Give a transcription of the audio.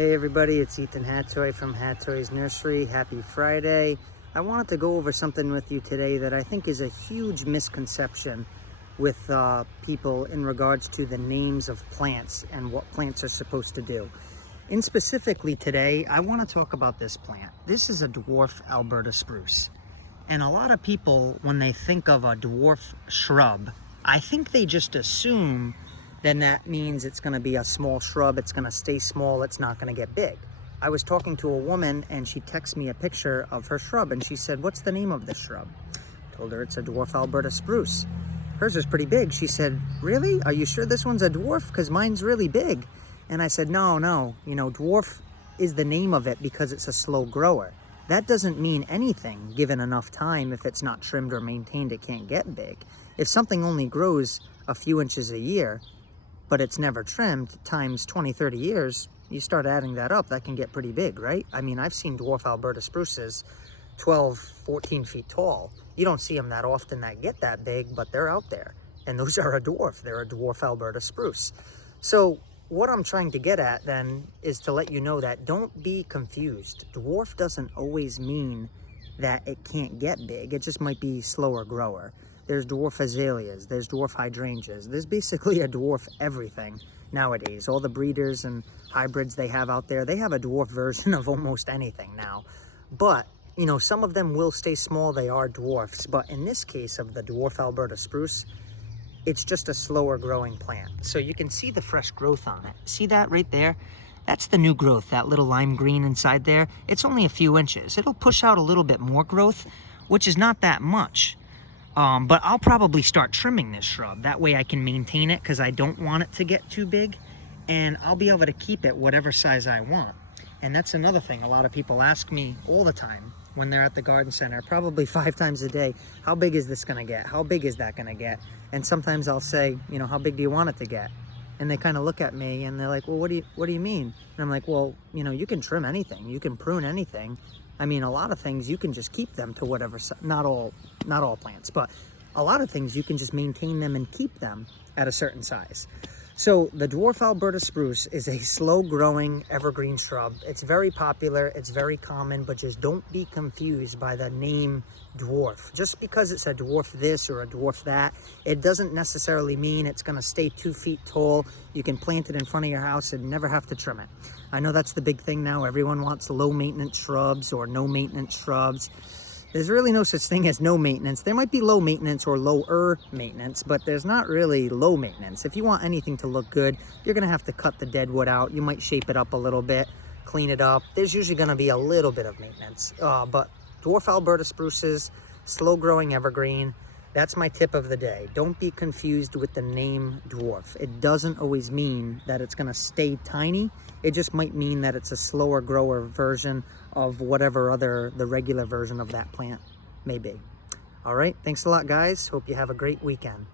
Hey everybody, it's Ethan Hattoy from Hattoy's Nursery. Happy Friday. I wanted to go over something with you today that I think is a huge misconception with people in regards to the names of plants and what plants are supposed to do. And specifically today, I want to talk about this plant. This is a dwarf Alberta spruce. And a lot of people, when they think of a dwarf shrub, I think they just assume then that means it's going to be a small shrub, it's going to stay small, it's not going to get big. I was talking to a woman and she texted me a picture of her shrub and she said, "What's the name of this shrub?" I told her it's a dwarf Alberta spruce. Hers was pretty big. She said, "Really? Are you sure this one's a dwarf? Because mine's really big." And I said, no, dwarf is the name of it because it's a slow grower. That doesn't mean anything. Given enough time, if it's not trimmed or maintained, it can't get big. If something only grows a few inches a year, but it's never trimmed, times 20, 30 years, you start adding that up, that can get pretty big, right? I mean, I've seen dwarf Alberta spruces 12, 14 feet tall. You don't see them that often that get that big, but they're out there. And those are a dwarf. They're a dwarf Alberta spruce. So what I'm trying to get at then is to let you know that don't be confused. Dwarf doesn't always mean that it can't get big. It just might be slower grower. There's dwarf azaleas, there's dwarf hydrangeas. There's basically a dwarf everything nowadays. All the breeders and hybrids they have out there, they have a dwarf version of almost anything now. But, some of them will stay small, they are dwarfs. But in this case of the dwarf Alberta spruce, it's just a slower growing plant. So you can see the fresh growth on it. See that right there? That's the new growth, that little lime green inside there. It's only a few inches. It'll push out a little bit more growth, which is not that much. But I'll probably start trimming this shrub. That way I can maintain it because I don't want it to get too big. And I'll be able to keep it whatever size I want. And that's another thing a lot of people ask me all the time when they're at the garden center, probably 5 times a day, how big is this going to get? How big is that going to get? And sometimes I'll say, how big do you want it to get? And they kind of look at me and they're like, well, what do you mean? And I'm like, well, you can trim anything. You can prune anything. I mean, a lot of things you can just keep them to whatever, not all plants, but a lot of things you can just maintain them and keep them at a certain size. So the dwarf Alberta spruce is a slow growing evergreen shrub. It's very popular, it's very common, but just don't be confused by the name dwarf. Just because it's a dwarf this or a dwarf that, it doesn't necessarily mean it's gonna stay 2 feet tall. You can plant it in front of your house and never have to trim it. I know that's the big thing now. Everyone wants low maintenance shrubs or no maintenance shrubs. There's really no such thing as no maintenance. There might be low maintenance or lower maintenance, but there's not really low maintenance. If you want anything to look good, you're gonna have to cut the dead wood out. You might shape it up a little bit, clean it up. There's usually gonna be a little bit of maintenance. But dwarf Alberta spruces, slow growing evergreen, that's my tip of the day. Don't be confused with the name dwarf. It doesn't always mean that it's gonna stay tiny. It just might mean that it's a slower grower version of whatever the regular version of that plant may be. All right, thanks a lot, guys. Hope you have a great weekend.